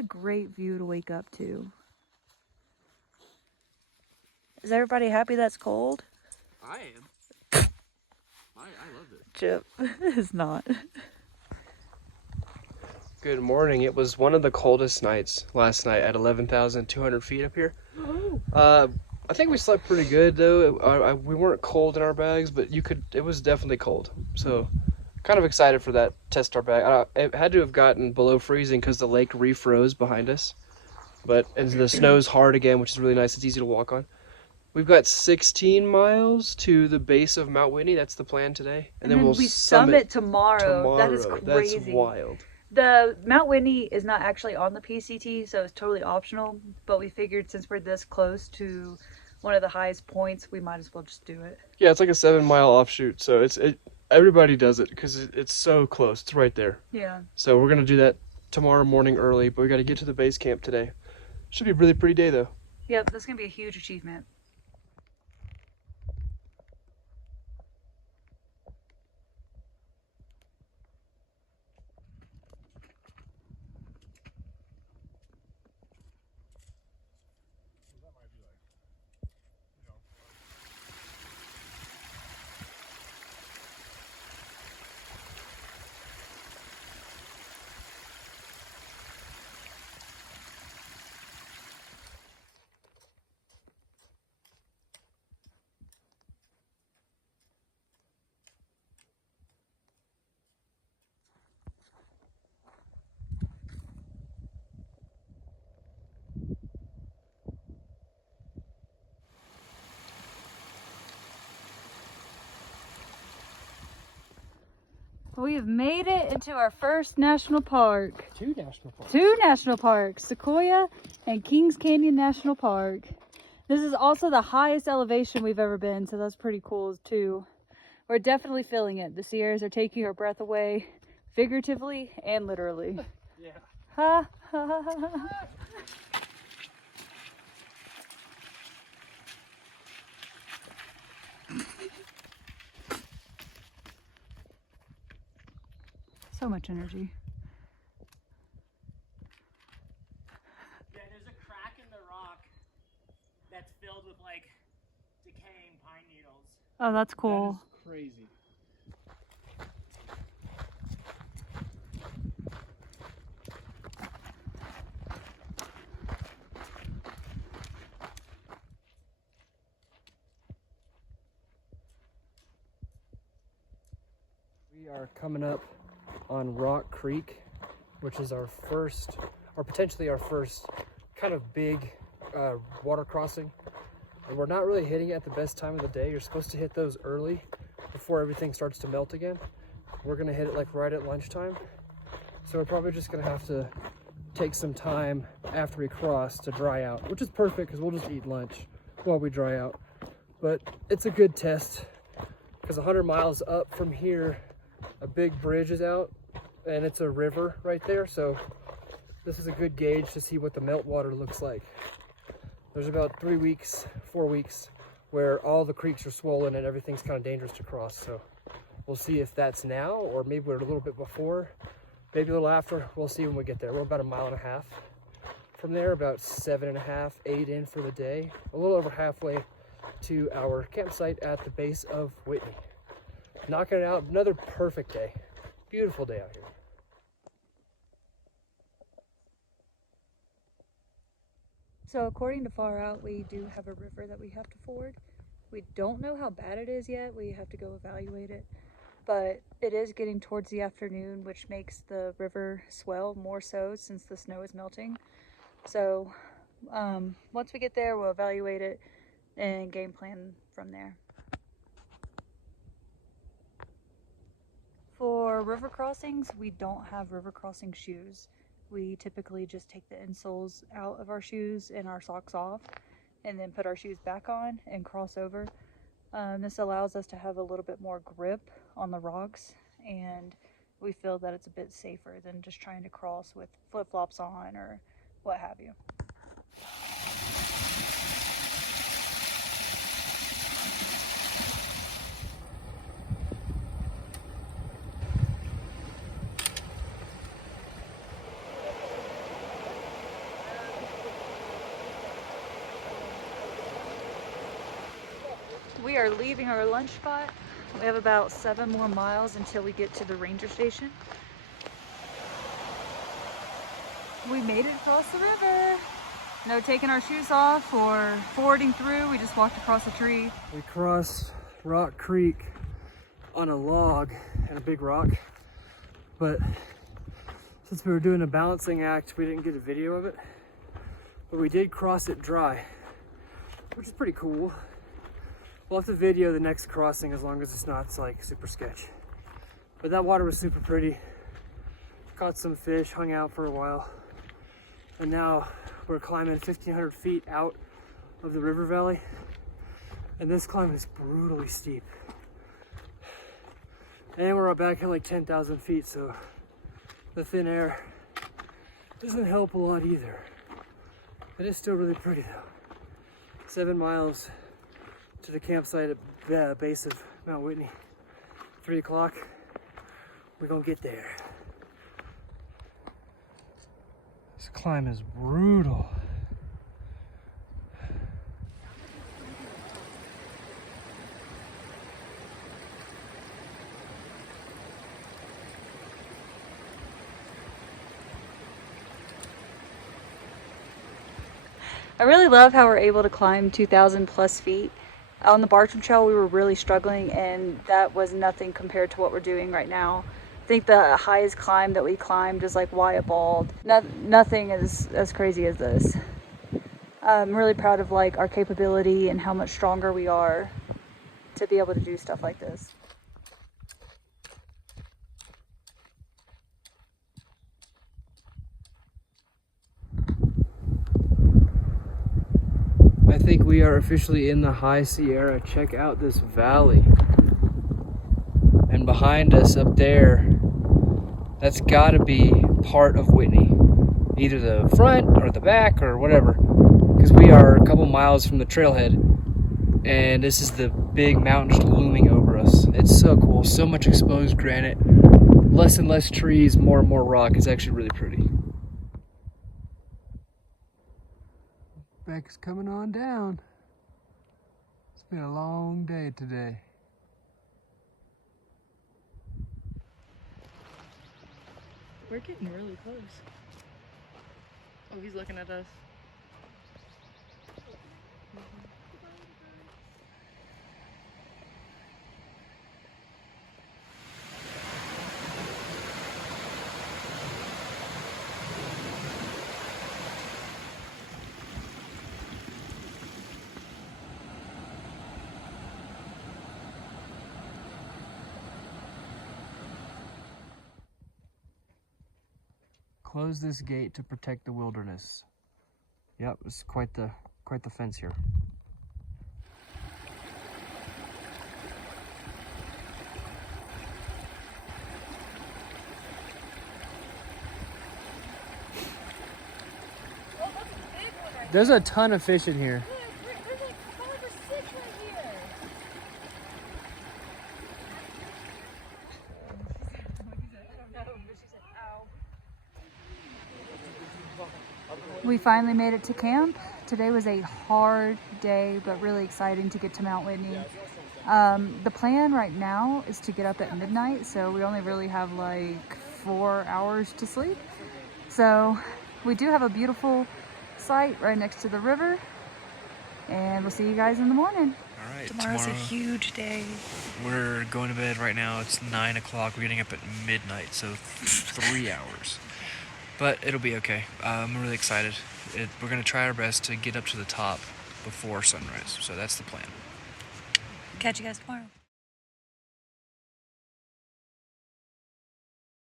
a great view to wake up to. Is everybody happy that's cold? I am. I love it. Chip is not. Good morning. It was one of the coldest nights last night at 11,200 feet up here. I think we slept pretty good though. We weren't cold in our bags, but it was definitely cold. So kind of excited for that test our bag. It had to have gotten below freezing because the lake refroze behind us. And the snow's hard again, which is really nice. It's easy to walk on. We've got 16 miles to the base of Mount Whitney. That's the plan today. And then we'll summit tomorrow. That is crazy. That's wild. The Mount Whitney is not actually on the PCT, so it's totally optional. But we figured since we're this close to one of the highest points, we might as well just do it. Yeah, it's like a 7-mile offshoot. So everybody does it because it's so close. It's right there. Yeah. So we're going to do that tomorrow morning early, but we got to get to the base camp today. Should be a really pretty day though. Yep, that's going to be a huge achievement. We have made it into our first national park. Two national parks. Two national parks, Sequoia and Kings Canyon National Park. This is also the highest elevation we've ever been, so that's pretty cool too. We're definitely feeling it. The Sierras are taking our breath away, figuratively and literally. Yeah. Ha ha ha ha. So much energy. Yeah, there's a crack in the rock that's filled with like decaying pine needles. Oh, that's cool. That is crazy. We are coming up on Rock Creek, which is our first, or potentially our first, kind of big water crossing. And we're not really hitting it at the best time of the day. You're supposed to hit those early before everything starts to melt again. We're gonna hit it like right at lunchtime. So we're probably just gonna have to take some time after we cross to dry out, which is perfect because we'll just eat lunch while we dry out. But it's a good test because 100 miles up from here, a big bridge is out and it's a river right there, so this is a good gauge to see what the meltwater looks like. There's about 3 weeks, 4 weeks where all the creeks are swollen and everything's kind of dangerous to cross, so we'll see if that's now or maybe we're a little bit before, maybe a little after. We'll see when we get there. We're about 1.5 miles from there, about 7.5, 8 in for the day, a little over halfway to our campsite at the base of Whitney. Knocking it out, another perfect day. Beautiful day out here. So according to Far Out, we do have a river that we have to ford. We don't know how bad it is yet. We have to go evaluate it. But it is getting towards the afternoon, which makes the river swell more so since the snow is melting. So once we get there, we'll evaluate it and game plan from there. For river crossings, we don't have river crossing shoes. We typically just take the insoles out of our shoes and our socks off and then put our shoes back on and cross over. This allows us to have a little bit more grip on the rocks, and we feel that it's a bit safer than just trying to cross with flip-flops on or what have you. We are leaving our lunch spot. We have about 7 more miles until we get to the ranger station. We made it across the river. No taking our shoes off or fording through. We just walked across a tree. We crossed Rock Creek on a log and a big rock, but since we were doing a balancing act, we didn't get a video of it, but we did cross it dry, which is pretty cool. We'll have to video the next crossing as long as it's not like super sketch. But that water was super pretty. Caught some fish, hung out for a while, and now we're climbing 1,500 feet out of the river valley, and this climb is brutally steep. And we're back at like 10,000 feet, so the thin air doesn't help a lot either. It is still really pretty though. 7 miles to the campsite at the base of Mount Whitney. 3 o'clock, we're gonna get there. This climb is brutal. I really love how we're able to climb 2,000 plus feet. On the Bartram Trail, we were really struggling, and that was nothing compared to what we're doing right now. I think the highest climb that we climbed is like Wyatt Bald. Nothing is as crazy as this. I'm really proud of like our capability and how much stronger we are to be able to do stuff like this. I think we are officially in the High Sierra. Check out this valley. And behind us up there, that's gotta be part of Whitney. Either the front or the back or whatever. Because we are a couple miles from the trailhead, and this is the big mountain just looming over us. It's so cool, so much exposed granite, less and less trees, more and more rock. It's actually really pretty. Back's coming on down. It's been a long day today. We're getting really close. Oh, he's looking at us. Close this gate to protect the wilderness. Yep, it's quite the fence here. There's a ton of fish in here. There's like 5 or 6 right here. We finally made it to camp. Today was a hard day, but really exciting to get to Mount Whitney. The plan right now is to get up at midnight, so we only really have like 4 hours to sleep. So we do have a beautiful site right next to the river, and we'll see you guys in the morning. All right, Tomorrow's a huge day. We're going to bed right now. It's 9 o'clock. We're getting up at midnight, so 3 hours. But it'll be okay. I'm really excited. We're going to try our best to get up to the top before sunrise. So that's the plan. Catch you guys tomorrow.